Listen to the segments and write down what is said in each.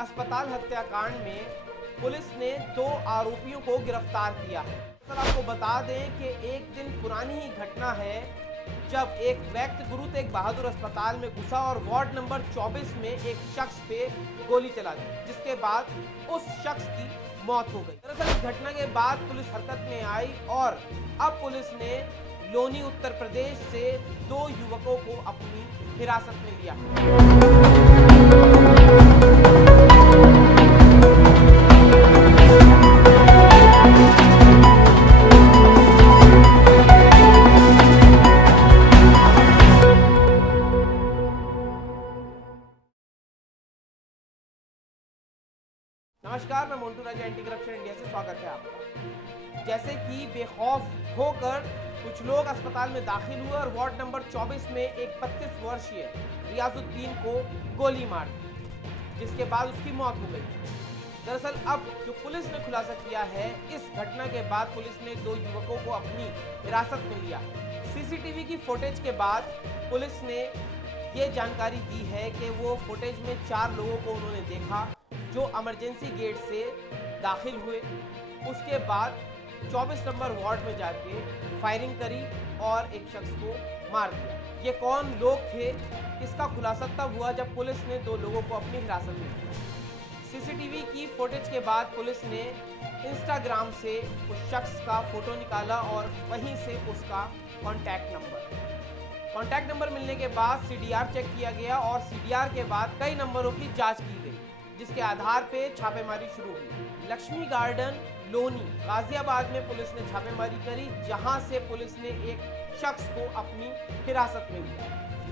अस्पताल हत्याकांड में पुलिस ने 2 आरोपियों को गिरफ्तार किया है। सर आपको बता दें कि एक दिन पुरानी ही घटना है जब एक व्यक्ति गुरु तेग बहादुर अस्पताल में घुसा और वार्ड नंबर 24 में एक शख्स पे गोली चला दी, जिसके बाद उस शख्स की मौत हो गई। दरअसल इस घटना के बाद पुलिस हरकत में आई और अब पुलिस ने लोनी उत्तर प्रदेश से 2 युवकों को अपनी हिरासत में लिया। नमस्कार, मैं मोन्टू राजा एंटी करप्शन इंडिया से स्वागत है आपका। जैसे कि बेखौफ होकर कुछ लोग अस्पताल में दाखिल हुए और वार्ड नंबर 24 में एक 32 वर्षीय रियाजुद्दीन को गोली मार दी, जिसके बाद उसकी मौत हो गई। दरअसल अब जो पुलिस ने खुलासा किया है, इस घटना के बाद पुलिस ने 2 युवकों को अपनी हिरासत में लिया। सीसीटीवी की फुटेज के बाद पुलिस ने ये जानकारी दी है कि वो फुटेज में 4 लोगों को उन्होंने देखा जो इमरजेंसी गेट से दाखिल हुए। उसके बाद 24 नंबर वार्ड में जाके फायरिंग करी और एक शख्स को मार दिया। ये कौन लोग थे, इसका खुलासा तब हुआ जब पुलिस ने 2 लोगों को अपनी हिरासत में लिया। सीसीटीवी की फुटेज के बाद पुलिस ने इंस्टाग्राम से उस शख्स का फोटो निकाला और वहीं से उसका कॉन्टैक्ट नंबर मिलने के बाद सीडीआर चेक किया गया और सीडीआर के बाद कई नंबरों की जांच की गई, जिसके आधार पे छापेमारी शुरू हुई। लक्ष्मी गार्डन लोनी गाजियाबाद में पुलिस ने छापेमारी करी, जहां से पुलिस ने एक शख्स को अपनी हिरासत में लिया।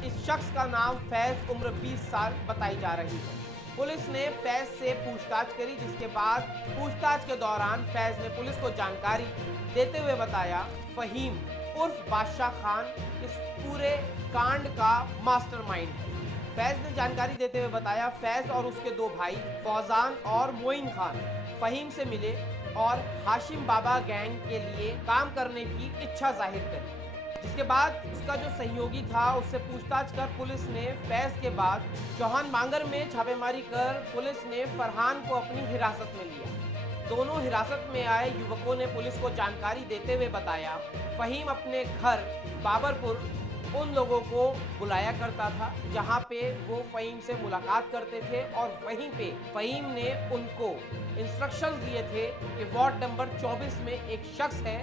इस शख्स का नाम फैज उम्र 20 साल बताई जा रही है। पुलिस ने फैज से पूछताछ करी, जिसके बाद पूछताछ के दौरान फैज ने पुलिस को जानकारी देते हुए बताया फहीम उर्फ बादशाह खान इस पूरे कांड का मास्टरमाइंड है। फैज ने जानकारी देते हुए बताया फैज और उसके 2 भाई फौजान और मोइन खान फहीम से मिले और हाशिम बाबा गैंग के लिए काम करने की इच्छा जाहिर करी, जिसके बाद उसका जो सहयोगी था उससे पूछताछ कर पुलिस ने फैज के बाद चौहान बांगर में छापेमारी कर पुलिस ने फरहान को अपनी हिरासत में लिया। दोनों हिरासत में आए युवकों ने पुलिस को जानकारी देते हुए बताया फहीम अपने घर बाबरपुर उन लोगों को बुलाया करता था जहां पे वो फहीम से मुलाकात करते थे और वहीं पे फहीम ने उनको इंस्ट्रक्शंस दिए थे कि वार्ड नंबर 24 में एक शख्स है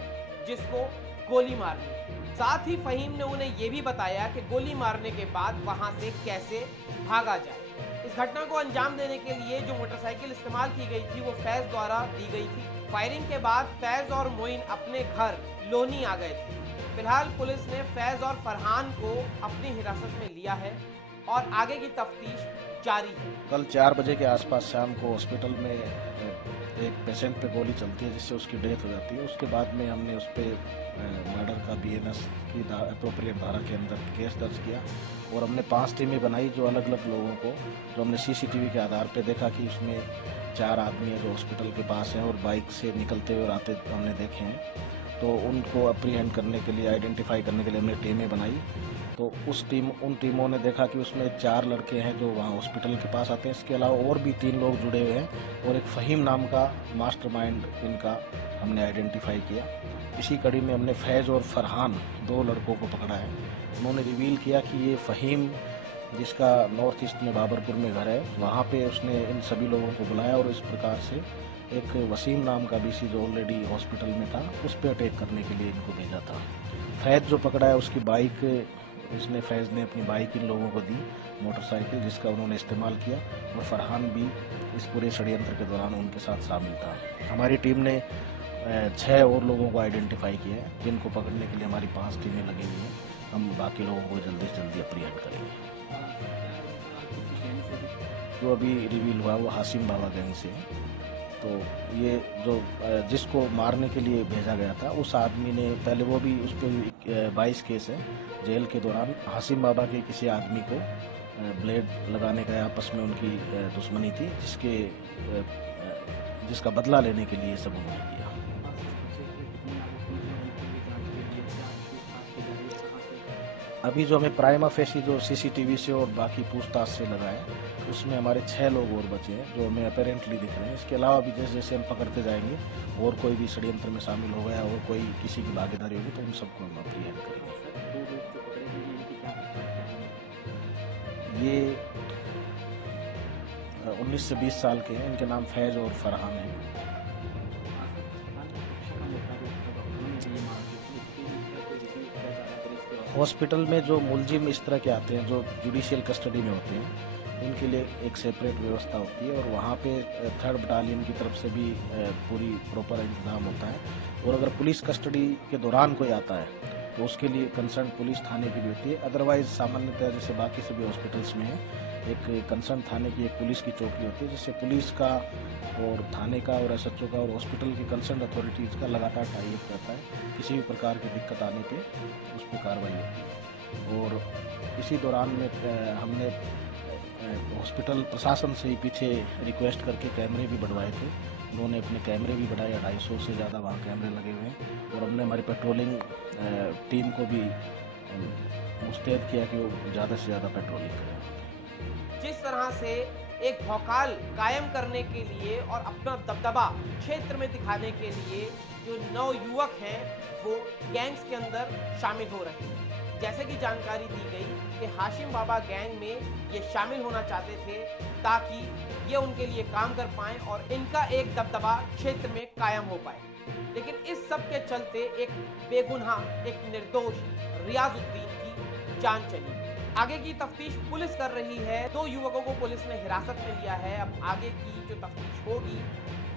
जिसको गोली मारनी है। साथ ही फहीम ने उन्हें ये भी बताया कि गोली मारने के बाद वहां से कैसे भागा जाए। इस घटना को अंजाम देने के लिए जो मोटरसाइकिल इस्तेमाल की गई थी वो फैज द्वारा दी गई थी। फायरिंग के बाद फैज और मोइन अपने घर लोनी आ गए थे। फिलहाल पुलिस ने फैज और फरहान को अपनी हिरासत में लिया है और आगे की तफ्तीश जारी है। कल 4 बजे के आसपास शाम को हॉस्पिटल में एक पेशेंट पे गोली चलती है, जिससे उसकी डेथ हो जाती है। उसके बाद में हमने उस पर मर्डर का BNS की अप्रोप्रिएट धारा के अंदर केस दर्ज किया और हमने 5 टीमें बनाई जो अलग अलग लोगों को, जो हमने CCTV के आधार पे देखा कि उसमें 4 आदमी है जो हॉस्पिटल के पास हैं और बाइक से निकलते हुए आते हमने देखे हैं। तो उनको अप्रीहेंड करने के लिए, आइडेंटिफाई करने के लिए हमने टीमें बनाई। तो उन टीमों ने देखा कि उसमें 4 लड़के हैं जो वहाँ हॉस्पिटल के पास आते हैं। इसके अलावा और भी 3 लोग जुड़े हुए हैं और एक फहीम नाम का मास्टरमाइंड इनका हमने आइडेंटिफाई किया। इसी कड़ी में हमने फैज और फरहान 2 लड़कों को पकड़ा है। उन्होंने रिवील किया कि ये फहीम, जिसका नॉर्थ ईस्ट में बाबरपुर में घर है, वहाँ पे उसने इन सभी लोगों को बुलाया और इस प्रकार से एक वसीम नाम का BC जो ऑलरेडी हॉस्पिटल में था उस पर अटैक करने के लिए इनको भेजा था। फैज जो पकड़ा है उसकी बाइक, फैज ने अपनी बाइक इन लोगों को दी, मोटरसाइकिल, जिसका उन्होंने इस्तेमाल किया और फरहान भी इस पूरे षड्यंत्र के दौरान उनके साथ शामिल था। हमारी टीम ने 6 और लोगों को आइडेंटिफाई किया है, जिनको पकड़ने के लिए हमारी 5 टीमें लगी हुई हैं। हम बाकी लोगों को जल्दी से जल्दी अप्रीहेंड करेंगे। जो अभी रिवील हुआ वो हाशिम बाबा गैंग से है। तो ये जो जिसको मारने के लिए भेजा गया था उस आदमी ने पहले, वो भी उस पर 22 केस है। जेल के दौरान हाशिम बाबा के किसी आदमी को ब्लेड लगाने का आपस में उनकी दुश्मनी थी, जिसका बदला लेने के लिए सब उन्होंने किया। अभी जो हमें प्राइमा फेसी जो CCTV से और बाकी पूछताछ से लगा है, उसमें हमारे 6 लोग और बचे हैं जो हमें अपेरेंटली दिख रहे हैं। इसके अलावा भी जैसे जैसे हम पकड़ते जाएंगे और कोई भी षड्यंत्र में शामिल हो गया और कोई किसी की भागीदारी होगी तो उन सबको हम अप्रीहेंड करेंगे। ये 19 से 20 साल के हैं। इनके नाम फैज और फरहान हैं। हॉस्पिटल में जो मुलजिम इस तरह के आते हैं जो जुडिशियल कस्टडी में होते हैं, उनके लिए एक सेपरेट व्यवस्था होती है और वहाँ पे 3rd बटालियन की तरफ से भी पूरी प्रॉपर इंतजाम होता है। और अगर पुलिस कस्टडी के दौरान कोई आता है तो उसके लिए कंसर्न पुलिस थाने की भी होती है। अदरवाइज सामान्यतः जैसे बाकी सभी हॉस्पिटल्स में है, एक कंसर्न थाने की एक पुलिस की चौकी होती है जिससे पुलिस का और थाने का और SHO का और हॉस्पिटल की कंसर्न अथॉरिटीज़ का लगातार टाई-अप रहता है। किसी भी प्रकार की दिक्कत आने पे उस पर कार्रवाई होती है। और इसी दौरान में हमने हॉस्पिटल प्रशासन से ही पीछे रिक्वेस्ट करके कैमरे भी बढ़वाए थे। उन्होंने अपने कैमरे भी बढ़ाए, 250 से ज़्यादा वहाँ कैमरे लगे हुए हैं। और हमने हमारी पेट्रोलिंग टीम को भी मुस्तैद किया कि वो ज़्यादा से ज़्यादा पेट्रोलिंग करें। जिस तरह से एक भौकाल कायम करने के लिए और अपना दबदबा क्षेत्र में दिखाने के लिए जो नवयुवक हैं वो गैंग्स के अंदर शामिल हो रहे हैं। जैसे कि जानकारी दी गई कि हाशिम बाबा गैंग में ये शामिल होना चाहते थे ताकि ये उनके लिए काम कर पाएं और इनका एक दबदबा क्षेत्र में कायम हो पाए। लेकिन इस सब के चलते एक बेगुनाह, एक निर्दोष रियाजुद्दीन की जान चली। आगे की तफ्तीश पुलिस कर रही है। 2 युवकों को पुलिस ने हिरासत में लिया है। अब आगे की जो तफ्तीश होगी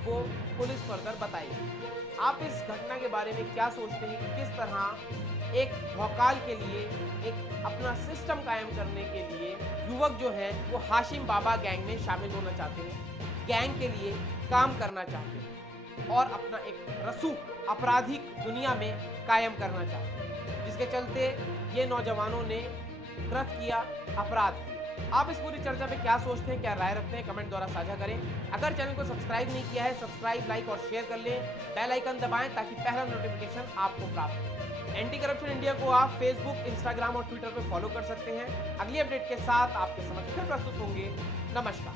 वो पुलिस फर्दर बताएगी। आप इस घटना के बारे में क्या सोचते हैं कि किस तरह एक भौकाल के लिए, एक अपना सिस्टम कायम करने के लिए युवक जो है वो हाशिम बाबा गैंग में शामिल होना चाहते हैं, गैंग के लिए काम करना चाहते हैं और अपना एक रसूख आपराधिक दुनिया में कायम करना चाहते हैं, जिसके चलते ये नौजवानों ने कृत किया, अपराध किया। आप इस पूरी चर्चा पे क्या सोचते हैं, क्या राय रखते हैं, कमेंट द्वारा साझा करें। अगर चैनल को सब्सक्राइब नहीं किया है, सब्सक्राइब, लाइक और शेयर कर लें। बेल आइकन दबाएं ताकि पहला नोटिफिकेशन आपको प्राप्त हो। एंटी करप्शन इंडिया को आप फेसबुक, इंस्टाग्राम और ट्विटर पर फॉलो कर सकते हैं। अगली अपडेट के साथ आपके समक्ष फिर प्रस्तुत होंगे। नमस्कार।